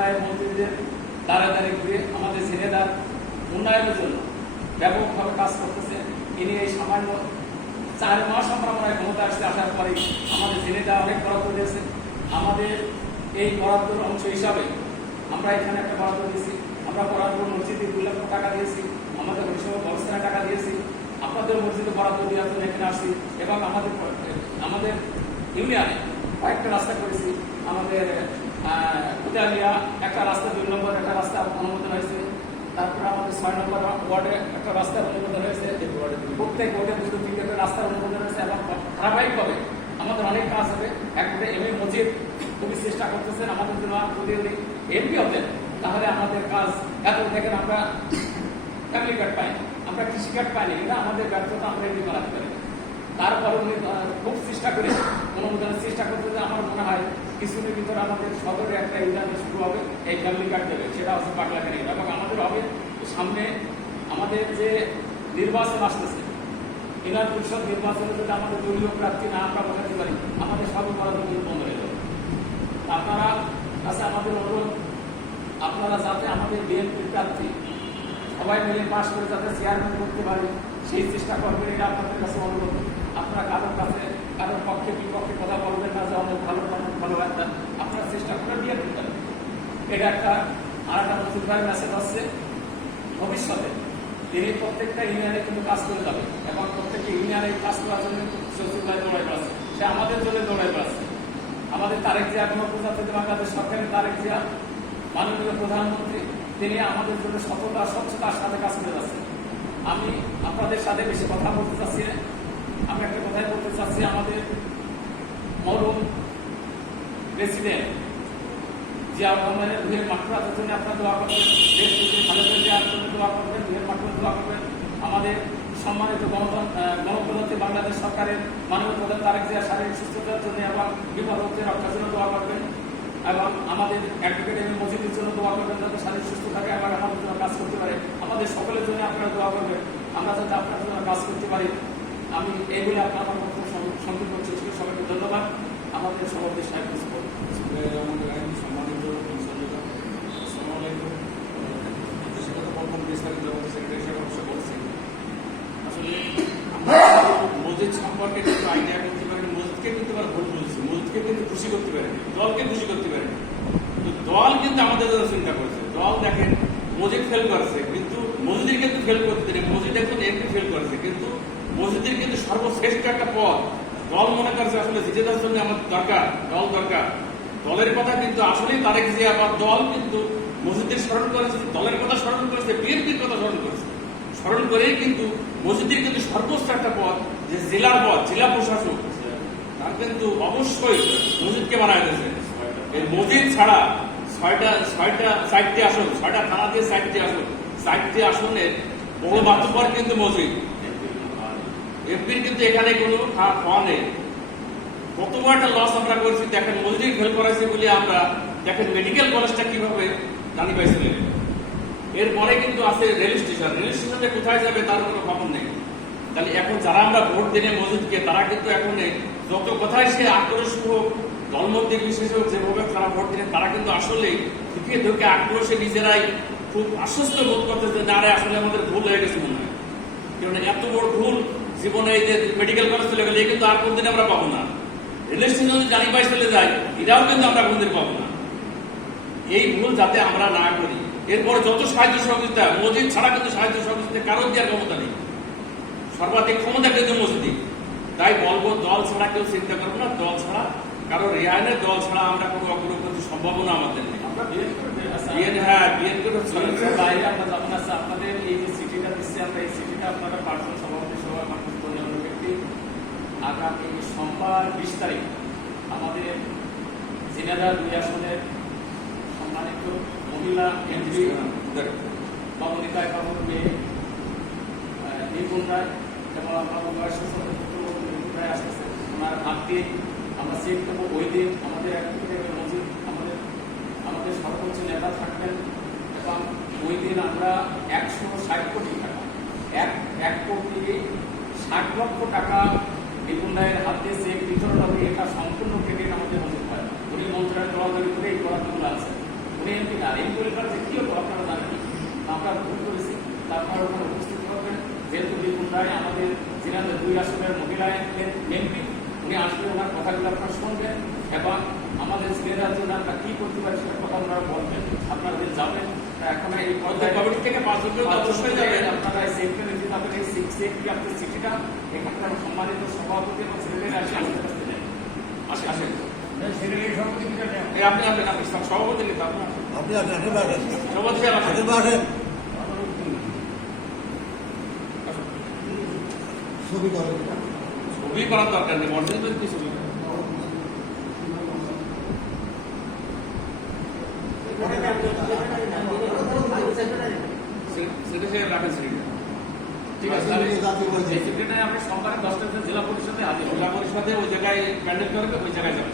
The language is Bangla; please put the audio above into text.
প্রায় মন্ত্রীদের দ্বারা ঘুরে আমাদের ঝিনেদার উন্নয়নের জন্য ব্যাপকভাবে কাজ করতেছে। ইনি এই সামান্য 4 মাস আমরা মনে হয় ক্ষমতা আসতে আসার পরে আমাদের ঝিনেদা অনেক বরাদ্দ দিয়েছে। আমাদের এই বরাদ্দের অংশ হিসাবে আমরা এখানে একটা বরাদ্দ দিয়েছি। আমরা বরাদ্দ মসজিদে 2 লক্ষ টাকা দিয়েছি, আমাদের পরিষেবা ব্যবস্থায় টাকা দিয়েছি, আপনাদের মসজিদে বরাদ্দ দেওয়ার জন্য এখানে আসছি এবং আমাদের ইউনিয়নে কয়েকটা রাস্তা করেছি। আমাদের কোটালিয়া একটা রাস্তা, 2 নম্বর একটা রাস্তা অনুমোদন হয়েছে। তারপরে আমাদের 6 নম্বর ওয়ার্ডে একটা রাস্তার অনুমোদন হয়েছে। প্রত্যেক ওয়ার্ডে 2-3টা রাস্তার অনুমোদন হয়েছে এবং ধারাবাহিকভাবে আমাদের অনেক কাজ হবে। একটা এমএ মসজিদ খুবই চেষ্টা করতেছেন আমাদের জন্য, যদি উনি এমপি হতেন তাহলে আমাদের কাজ এত দেখেন আমরা ফ্যামিলি কার্ড পাই, আমরা কৃষি কার্ড পাইনি, এটা আমাদের ব্যর্থতা, আমরা এমনি বানাতে পারি। তারপরে উনি খুব চেষ্টা করে অনুমোদনের চেষ্টা করতে, আমার মনে হয় কিছুদিনের ভিতরে আমাদের সদরে একটা ইউনিয়ন শুরু হবে, এই ফ্যামিলি কার্ড দেবে, সেটা হচ্ছে পাগলাখানি। এবং আমাদের হবে সামনে আমাদের যে নির্বাচন আসতেছে, ইউনিয়ন পরিষদ নির্বাচনে যদি আমাদের দলীয় প্রার্থী না আমরা বসাতে পারি, আমাদের সব বরাদ্দ বন্ধ হয়ে যাবে। আপনারা কাছে আমাদের অনুরোধ, আপনারা যাতে আমাদের বিএনপির প্রার্থী সবাই মিলে পাশ করে যাতে চেয়ারম্যান করতে পারে সেই চেষ্টা করবেন, এটা আপনাদের কাছে অনুরোধ। আপনারা কারোর কাছে কারোর পক্ষে বিপক্ষে কথা বলবেন না যে অনেক ভালো ভালো একটা, আপনারা চেষ্টা করে দিয়ে দিতে। এটা একটা আরেকটা নতুন ভাই মেসেজ আসছে, ভবিষ্যতে তিনি প্রত্যেকটা ইউনিয়নে কিন্তু কাজ করে যাবে এবং প্রত্যেকটা ইউনিয়নে কাজ করার জন্য শ্বশুর ভাই দৌড়াই বেড়াচ্ছে, সে আমাদের জন্য দৌড়াই বেড়াচ্ছে। আমাদের তারেক জিয়া গণপ্রজাতন্ত্রী বাংলাদেশ সরকারের তারেক জিয়া মাননীয় প্রধানমন্ত্রী, তিনি আমাদের জন্য সততা স্বচ্ছতার সাথে কাজ করে যাচ্ছেন। আমি আপনাদের সাথে বেশি কথা বলতে চাচ্ছি না, আমি একটা কথাই বলতে চাচ্ছি, আমাদের মরহুম প্রেসিডেন্ট জিয়া রহমানের রুহের মাঠরাতের জন্য আপনারা দোয়া করবেন, দেশ খালেদা জিয়ার জন্য দোয়া করবেন, রুহের মাঠরাত দোয়া করবেন। আমাদের সম্মানিত গণপ্রজাতন্ত্রী বাংলাদেশ সরকারের মাননীয় প্রধান তারেক জিয়া শারীরিক সুস্থতার জন্য এবং বিপদ হচ্ছে রক্ষার জন্য দোয়া করবেন এবং আমাদের অ্যাডভোকেট এম এ মসজিদের জন্য দোয়া করবেন যাতে শারীরিক সুস্থ থাকে এবং আমাদের জন্য কাজ করতে পারে। আমাদের সকলের জন্য আপনারা দোয়া করবেন, আমরা যাতে আপনার জন্য কাজ করতে পারি। আমি এইগুলি আপনার আমার বক্তব্য সংক্ষিপ্ত করছি। সবাইকে ধন্যবাদ। আমাদের সভাপতি সাহেব সম্মানিত আসলে আমরা মসজিদ সম্পর্কে কিন্তু আইডিয়া করতে পারি, মসজিদকে কিন্তু আমরা ভুল বলছি, মসজিদকে কিন্তু খুশি করতে পারি, দলকে খুশি করতে পারি। দল কিন্তু আমাদের জন্য চিন্তা করেছে। দল দেখেন মসজিদ ফেল করেছে, কিন্তু মসজিদের কিন্তু ফেল করতে পারে, মসজিদ এখন এমপি ফেল করেছে, কিন্তু মসজিদের কিন্তু সর্বশ্রেষ্ঠ একটা পথ দল মনে করছে আসলে জিতেদার জন্য আমাদের দরকার, দল দরকার। দলের কথা কিন্তু আসলেই তারেক জিয়া বা দল কিন্তু মসজিদের স্মরণ করেছে, দলের কথা স্মরণ করেছে, বিএনপির কথা স্মরণ করেছে, স্মরণ করেই কিন্তু মসজিদের কিন্তু সর্বোচ্চ একটা পথ যে জেলার পথ, জেলা প্রশাসক তার কিন্তু অবশ্যই মসজিদকে বানায় দিয়েছে। এই মসজিদ ছাড়া 4টি আসন, 6টা থানা দিয়ে 4টি আসন, 4টি আসনের বড় মাধ্যম কিন্তু মসজিদ। এমপির কিন্তু এখানে কোনো খাওয়া নেই। কত বড় একটা লস আমরা করেছি দেখেন, মসজিদ ফেল করাইছে বলে আমরা দেখেন মেডিকেল কলেজটা কিভাবে জানি পাইছিলেন। এরপরে কিন্তু আছে রেল স্টেশন, রেল স্টেশনে কোথায় যাবে তার কোনো খবর নেই। তাহলে এখন যারা আমরা ভোট দিনে মসজিদকে, তারা কিন্তু এখন যত কথায় সে আক্রোশ হোক, দলমন্ত্রী বিশেষ হোক, যেভাবে তারা ভোট দিনে তারা কিন্তু আসলে ঢুকে ঢুকে আক্রোশে নিজেরাই খুব আশ্বস্ত বোধ করতেছে যে আরে আসলে আমাদের ভুল হয়ে গেছে মনে হয়। কারণ এত বড় ভুল জীবনে এই যে মেডিকেল কলেজ চলে গেলে কিন্তু আর কোনদিন আমরা পাবো না। রেল স্টেশন যদি জানি পাই চলে যায়, এটাও কিন্তু আমরা কোনদিন পাবো না। এই ভুল যাতে আমরা না করি। এরপরে যত সাহায্য সহযোগিতা, মসজিদ ছাড়া কিন্তু সাহায্য সহযোগিতা কারোর দেওয়ার ক্ষমতা নেই, সর্বাধিক ক্ষমতা কিন্তু মসজিদ। তাই বলবো দল ছাড়া কেউ চিন্তা করবো না, দল ছাড়া কারো রেহাই নেই, দল ছাড়া আমরা কোনো অগ্রগতির সম্ভাবনা আমাদের নেই। আপনাদের এই যে সিটিটা দিচ্ছে, আমরা এই সিটিটা আপনারা পার্সোনাল সভাপতি সভা ব্যক্তি আগামী সোমবার 20 তারিখ আমাদের ঝিনাইদহ 2 আসনের সম্মানিত মহিলা এমপি নবনীতা বাবুর মেয়ে নিপুণ রায় এবং আপনার বয়স্ক নিপুণ রায় আসতেছে, ওনার হাত দিয়ে আমরা চেক করবো। ওই দিন আমাদের মসজিদ আমাদের সর্বোচ্চ নেতা থাকবেন এবং ওই দিন আমরা 160 কোটি টাকা, 1 কোটি 60 লক্ষ টাকা নিপুণ রায়ের হাত দিয়ে চেক বিতরণ হবে। এটা সম্পূর্ণ ক্রেডিট আমাদের মসজিদ হয়। উনি মন্ত্রণালয় দৌড়াদৌড়ি করে এই বরাদ্দগুলো আছে, উনি এমপি আর এই পরিবার যে কি হতো আপনারা জানেন, আমরা ভুল করেছি, তারপর ওখানে উপস্থিত হবেন। যেহেতু বিপুল রায় আমাদের জেলার 2 আসনের মহিলা এমপি, উনি আসলে ওনার কথাগুলো আপনারা শুনবেন এবং আমাদের ছেলেদের জন্য আমরা কি করতে পারি সেটা কথা ওনারা বলবেন, আপনারা যাবেন। এখন এই আমাদের কমিটি থেকে 5 জন অবশ্যই যাবেন। আপনারা এই সেক্টরে দিতে পারবেন, এই সেক্টরে আপনার সিটিটা এখানকার সম্মানিত সভাপতি এবং ছেলেদের আসে আমাদের কাছে দেন। আসে আসে ছেলেদের সভাপতি এই আপনি আসেন, আপনি সভাপতি নেতা আপনি আসেন, আসেন আসেন সভাপতি সাহেব আসেন। আসেন আসেন ছবি করেন। ছবি করার দরকার নেই, মর্যাদা কি ছবি সেটা সে রাখেন সেটা। ঠিক আছে, তাহলে এই সেক্রেটারি আপনি সোমবার 10টার জেলা পরিষদে হাজির হন। জেলা পরিষদে ওই জায়গায় প্যান্ডেল করবে, ওই জায়গায় যাবে।